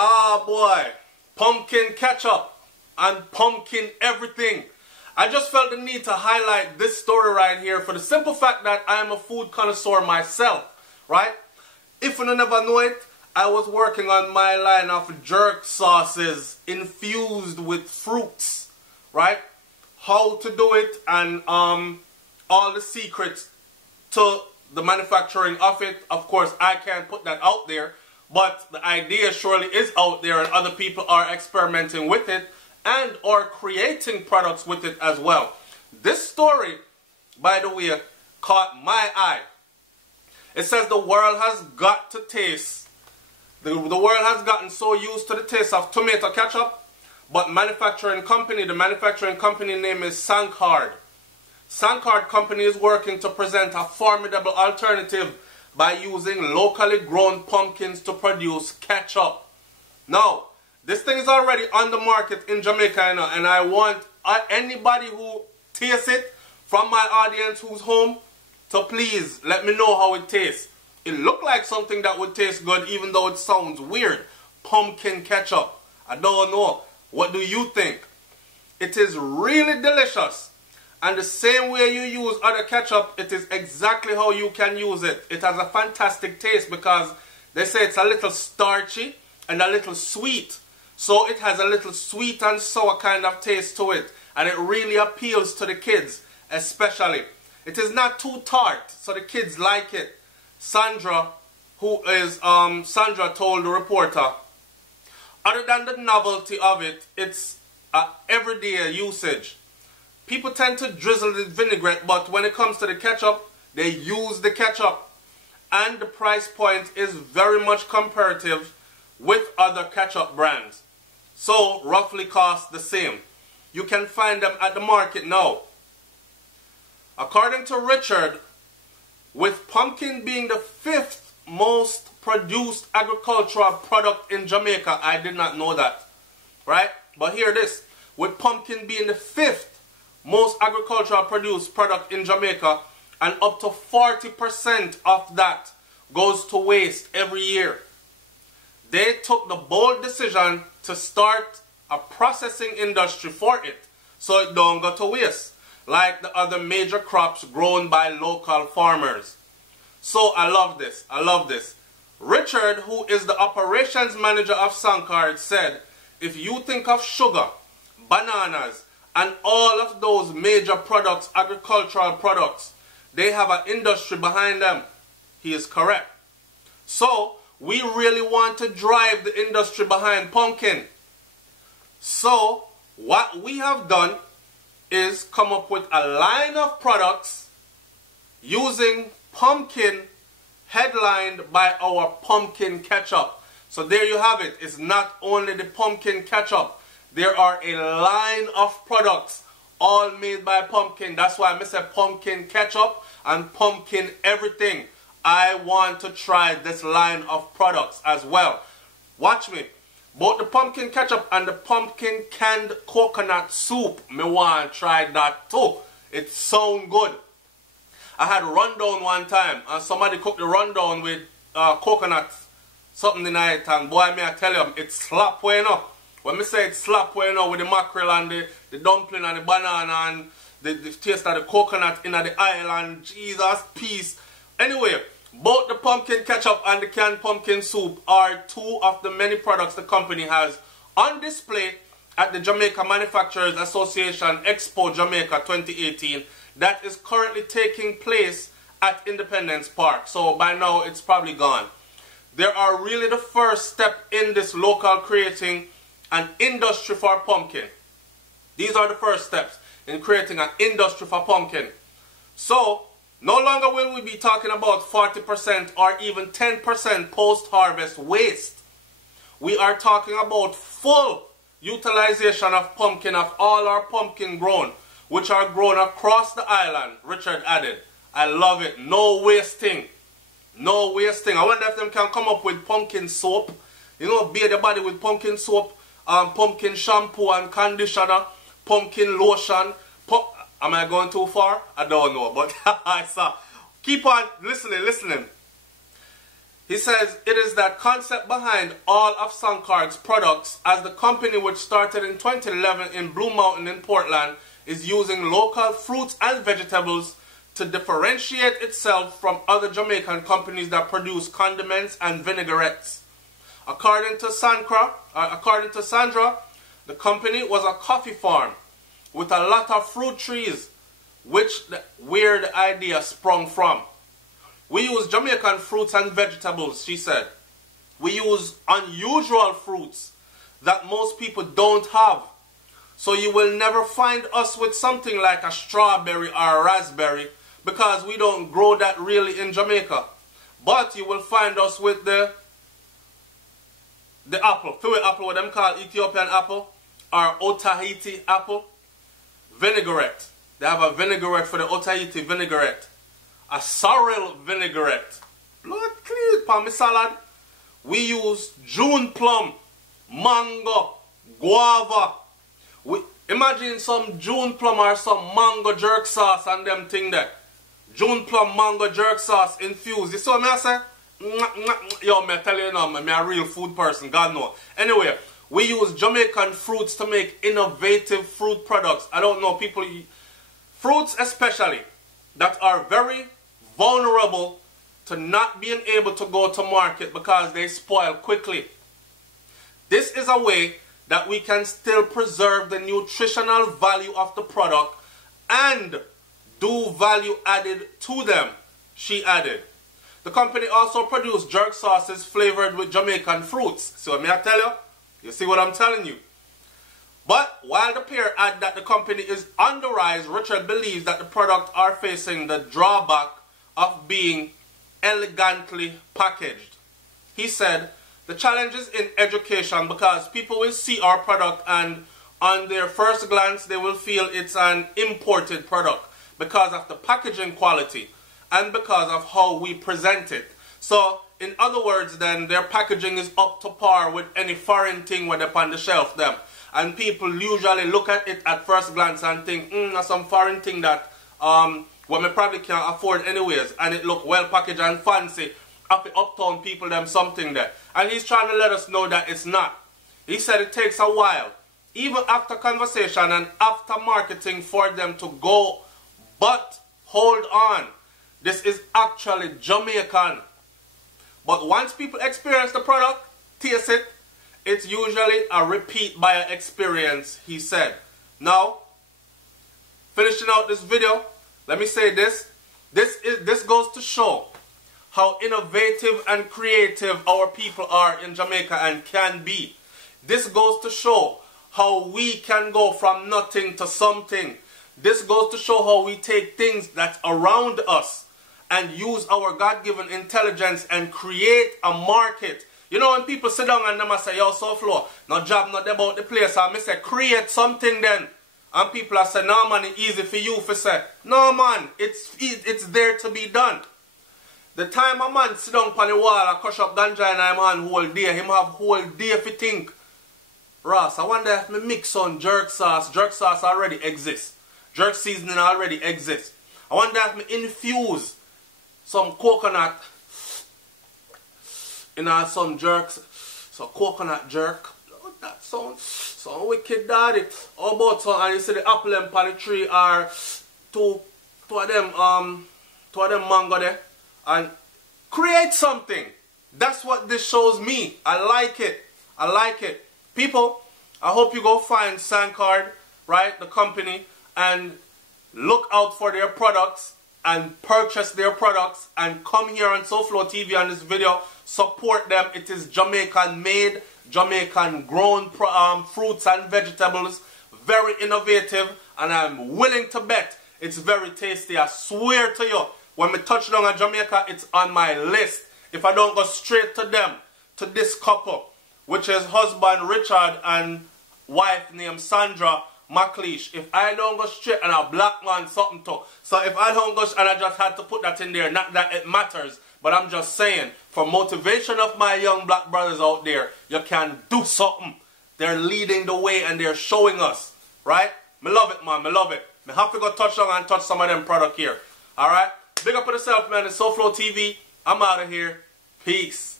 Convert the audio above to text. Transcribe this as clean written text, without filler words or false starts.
Ah boy, pumpkin ketchup and pumpkin everything. I just felt the need to highlight this story right here for the simple fact that I am a food connoisseur myself, right? If you never know it, I was working on my line of jerk sauces infused with fruits, right? How to do it and all the secrets to the manufacturing of it. Of course, I can't put that out there, but the idea surely is out there and other people are experimenting with it and or creating products with it as well. This story, by the way, caught my eye. It says the world has got to taste. The world has gotten so used to the taste of tomato ketchup, but the manufacturing company name is Sankard. Sankard company is working to present a formidable alternative by using locally grown pumpkins to produce ketchup. Now, this thing is already on the market in Jamaica, you know, and I want anybody who tastes it from my audience who's home to please let me know how it tastes. It looked like something that would taste good even though it sounds weird. Pumpkin ketchup. I don't know. What do you think? It is really delicious. And the same way you use other ketchup, it is exactly how you can use it. It has a fantastic taste because they say it's a little starchy and a little sweet. So it has a little sweet and sour kind of taste to it. And it really appeals to the kids, especially. It is not too tart, so the kids like it. Sandra told the reporter, other than the novelty of it, it's everyday usage. People tend to drizzle the vinaigrette, but when it comes to the ketchup, they use the ketchup. And the price point is very much comparative with other ketchup brands. So, roughly cost the same. You can find them at the market now. According to Richard, with pumpkin being the 5th most produced agricultural product in Jamaica, I did not know that, right? But hear this, with pumpkin being the 5th most agricultural produced product in Jamaica, and up to 40% of that goes to waste every year. They took the bold decision to start a processing industry for it, so it don't go to waste, like the other major crops grown by local farmers. So I love this. I love this. Richard, who is the operations manager of Sankard, said, if you think of sugar, bananas, and all of those major products, agricultural products, they have an industry behind them. He is correct. So, we really want to drive the industry behind pumpkin. So, what we have done is come up with a line of products using pumpkin headlined by our pumpkin ketchup. So there you have it. It's not only the pumpkin ketchup. There are a line of products all made by pumpkin. That's why I say pumpkin ketchup and pumpkin everything. I want to try this line of products as well. Watch me. Both the pumpkin ketchup and the pumpkin canned coconut soup, me want to try that too. It sound good. I had rundown one time and somebody cooked the rundown with coconut something in it, and boy, may I tell you, it slap way enough. When me say it slap way enough with the mackerel and the dumpling and the banana and the taste of the coconut in the island, Jesus, peace. Anyway, both the pumpkin ketchup and the canned pumpkin soup are two of the many products the company has on display at the Jamaica Manufacturers Association Expo Jamaica 2018 that is currently taking place at Independence Park. So by now it's probably gone. They are really the first step in this local creating an industry for pumpkin. These are the first steps in creating an industry for pumpkin. So, no longer will we be talking about 40% or even 10% post-harvest waste. We are talking about full utilization of pumpkin, of all our pumpkin grown, which are grown across the island, Richard added. I love it. No wasting. No wasting. I wonder if them can come up with pumpkin soap. You know, bathe the body with pumpkin soap, pumpkin shampoo and conditioner, pumpkin lotion. Am I going too far? I don't know, but I saw. Keep on listening. He says it is that concept behind all of Sankard's products, as the company, which started in 2011 in Blue Mountain in Portland, is using local fruits and vegetables to differentiate itself from other Jamaican companies that produce condiments and vinaigrettes. According to Sandra, the company was a coffee farm with a lot of fruit trees, where the idea sprung from. We use Jamaican fruits and vegetables, she said. We use unusual fruits that most people don't have. So you will never find us with something like a strawberry or a raspberry, because we don't grow that really in Jamaica. But you will find us with the apple. Fluid apple, what them call Ethiopian apple, or Otahiti apple. Vinaigrette. They have a vinaigrette for the Otahiti vinaigrette. A sorrel vinaigrette. Blood clean for my salad. We use June plum, mango, guava. Imagine some June plum or some mango jerk sauce and them thing there. June plum mango jerk sauce infused. You see what I say? Yo, me tell you now, I'm a real food person, God knows. Anyway, we use Jamaican fruits to make innovative fruit products. I don't know, people, fruits especially, that are very vulnerable to not being able to go to market because they spoil quickly. This is a way that we can still preserve the nutritional value of the product and do value added to them, she added. The company also produced jerk sauces flavored with Jamaican fruits. So may I tell you? You see what I'm telling you? But while the pair add that the company is on the rise, Richard believes that the products are facing the drawback of being elegantly packaged. He said, the challenge is in education, because people will see our product and on their first glance they will feel it's an imported product because of the packaging quality and because of how we present it. So, in other words then, their packaging is up to par with any foreign thing when they're on the shelf them. And people usually look at it at first glance and think, that's some foreign thing that well, we probably can't afford anyways, and it look well packaged and fancy. Up the uptown people them something there. And he's trying to let us know that it's not. He said it takes a while, even after conversation and after marketing, for them to go, but hold on, this is actually Jamaican. But once people experience the product, taste it, it's usually a repeat buyer experience, he said. Now, finishing out this video, let me say this. This goes to show how innovative and creative our people are in Jamaica and can be. This goes to show how we can go from nothing to something. This goes to show how we take things that's around us and use our God-given intelligence and create a market. You know, when people sit down and them say, yo, SouFLo, no job, not about the place, and me say, create something then. And people are saying, no man, it's easy for you to say. No man, it's there to be done. The time a man sit down on the wall and crush up ganja in him hand whole day, him have whole day if think. Ross, I wonder if me mix on jerk sauce. Jerk sauce already exists. Jerk seasoning already exists. I wonder if me infuse some coconut in some jerks. So coconut jerk. Oh, that sounds so wicked, daddy. How about some, and you see the apple and the tree are two of them mango there, and create something. That's what this shows me. I like it. I like it. People, I hope you go find Sankard, right, the company, and look out for their products and purchase their products and come here on SouFLoTV on this video. Support them. It is Jamaican made, Jamaican grown fruits and vegetables. Very innovative, and I'm willing to bet it's very tasty. I swear to you, when we touch down on Jamaica, it's on my list. If I don't go straight to them, to this couple, which is husband Richard and wife named Sandra McLeish. If I don't go straight, and a black man something to. So if I don't go, and I just had to put that in there, not that it matters, but I'm just saying, for motivation of my young black brothers out there, you can do something. They're leading the way and they're showing us, right? Me love it, man, me love it. Me have to go touch down and touch some of them product here. Alright? Big up on yourself, man. It's SouFLoTV. I'm out of here. Peace.